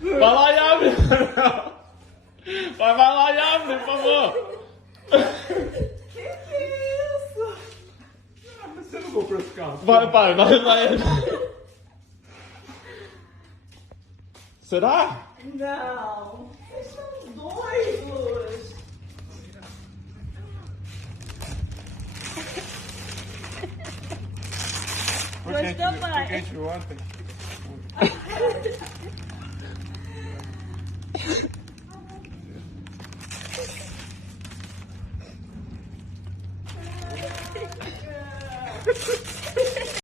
Vai lá e abre. Vai lá e abre, por favor. Que é isso? Ah, mas você não comprou esse carro? Vai. Será? Não. Vocês são doidos. Por que Gostou, pai? a gente viu ontem?